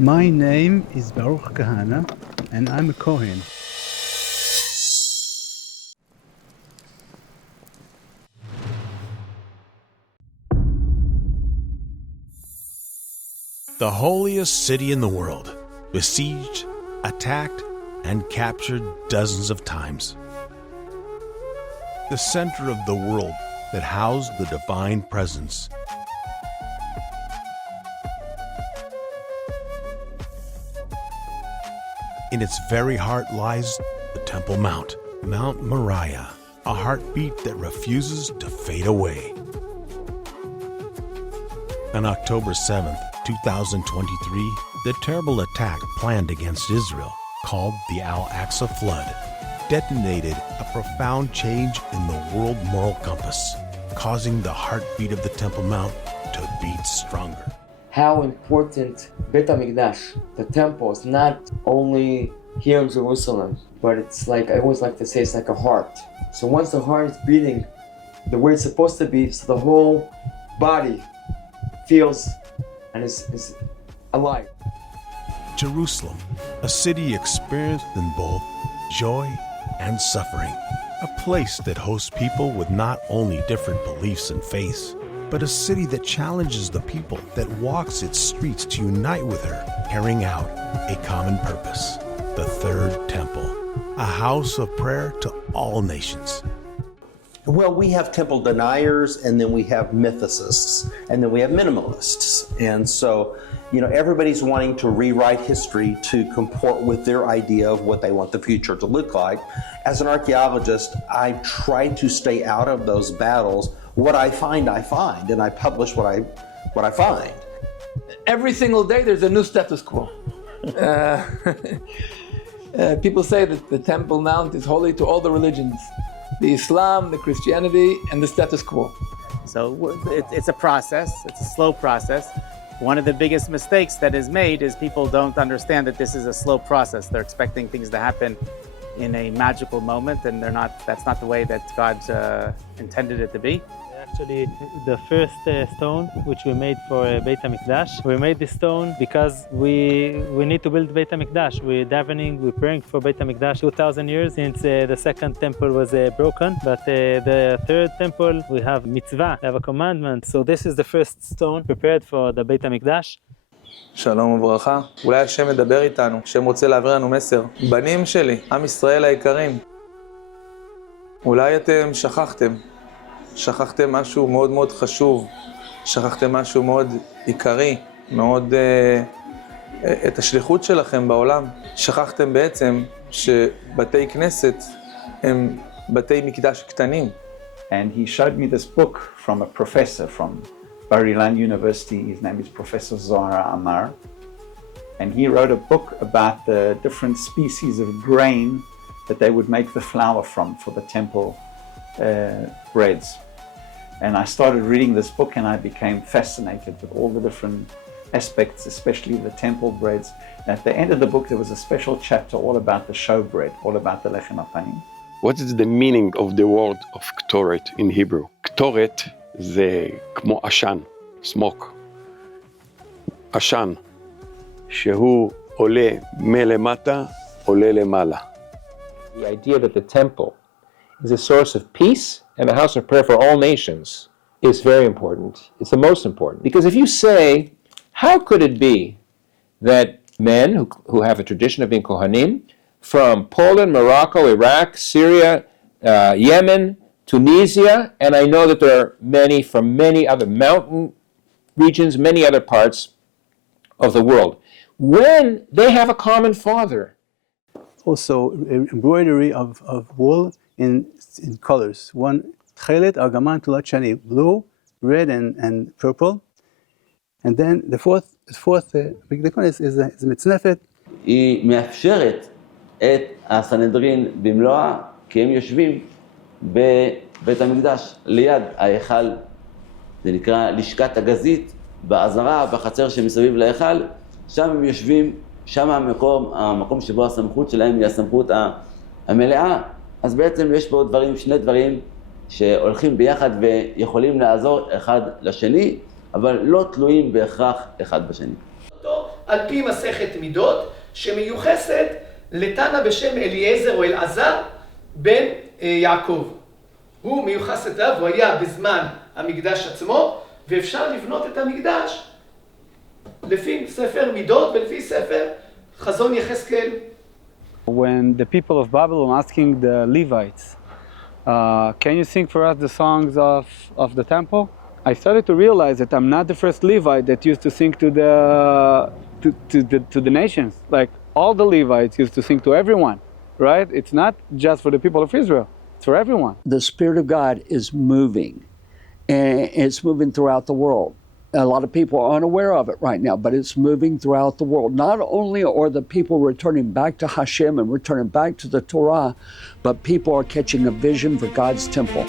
My name is Baruch Kahana, and I'm a Kohen. The holiest city in the world, besieged, attacked, and captured dozens of times. The center of the world that housed the divine presence. In its very heart lies the Temple Mount, Mount Moriah, a heartbeat that refuses to fade away. On October 7th, 2023, the terrible attack planned against Israel, called the Al-Aqsa Flood, detonated a profound change in the world moral compass, causing the heartbeat of the Temple Mount to beat stronger. How important Beit HaMikdash, the temple, is not only here in Jerusalem, but it's like, I always like to say, it's like a heart. So once the heart is beating the way it's supposed to be, so the whole body feels and is alive. Jerusalem, a city experienced in both joy and suffering, a place that hosts people with not only different beliefs and faiths, but a city that challenges the people, that walks its streets to unite with her, carrying out a common purpose, the Third Temple, a house of prayer to all nations. Well, we have temple deniers, and then we have mythicists, and then we have minimalists. And so, everybody's wanting to rewrite history to comport with their idea of what they want the future to look like. As an archaeologist, I try to stay out of those battles. What I find, and I publish what I find. Every single day there's a new status quo. People say that the Temple Mount is holy to all the religions. The Islam, the Christianity, and the status quo. So it's a process, it's a slow process. One of the biggest mistakes that is made is people don't understand that this is a slow process. They're expecting things to happen in a magical moment, and that's not the way that God intended it to be. Actually, the first stone which we made for Beit HaMikdash, we made this stone because we need to build Beit HaMikdash. We're davening, we're praying for Beit HaMikdash 2,000 years since the second temple was broken. But the third temple, we have mitzvah, we have a commandment. So this is the first stone prepared for the Beit HaMikdash. שלום וברכה, אולי השם מדבר איתנו, השם רוצה להעביר לנו מסר. בנים שלי, עם ישראל היקרים, אולי אתם שכחתם משהו מאוד מאוד חשוב, שכחתם משהו מאוד עיקרי, מאוד את השליחות שלכם בעולם. שכחתם בעצם שבתי כנסת הם בתי מקדש קטנים. And he showed me this book from a professor from Bar-Ilan University. His name is Professor Zohar Amar. And he wrote a book about the different species of grain that they would make the flour from for the temple breads. And I started reading this book and I became fascinated with all the different aspects, especially the temple breads. And at the end of the book, there was a special chapter all about the showbread, all about the lechem hapanim. What is the meaning of the word of Ktoret in Hebrew? Ktoret זה כמו עשן, smoke. עשן, שהוא עולה מלמטה, עולה למעלה. The idea that the temple is a source of peace and a house of prayer for all nations is very important. It's the most important. Because if you say, how could it be that men who have a tradition of being Kohanim from Poland, Morocco, Iraq, Syria, Yemen, Tunisia, and I know that there are many from many other mountain regions, many other parts of the world, when they have a common father. Also, embroidery of wool in colors. One, tchelet, argaman, tulat shani, blue, red, and purple. And then the fourth bigdekon is mitznefet. היא מאפשרת את הסנהדרין במלואה, כי הם יושבים בבית המקדש, ליד ההיכל, זה נקרא לשכת הגזית, בעזרה, בחצר שמסביב להיכל, שם הם יושבים, שם המקום שבו הסמכות שלהם היא הסמכות המלאה, אז בעצם יש פה שני דברים שהולכים ביחד ויכולים לעזור אחד לשני, אבל לא תלויים בהכרח אחד בשני. על פי מסכת מידות, שמיוחסת לתנא בשם אליעזר או אלעזר בן יעקב. הוא מיוחסת לה, הוא היה בזמן המקדש עצמו, ואפשר לבנות את המקדש לפי ספר מידות ולפי ספר חזון יחזקאל. When the people of Babylon asking the Levites, can you sing for us the songs of the temple? I started to realize that I'm not the first Levite that used to sing to the nations. Like all the Levites used to sing to everyone, right? It's not just for the people of Israel, it's for everyone. The Spirit of God is moving, and it's moving throughout the world. A lot of people are unaware of it right now, but it's moving throughout the world. Not only are the people returning back to Hashem and returning back to the Torah, but people are catching a vision for God's temple.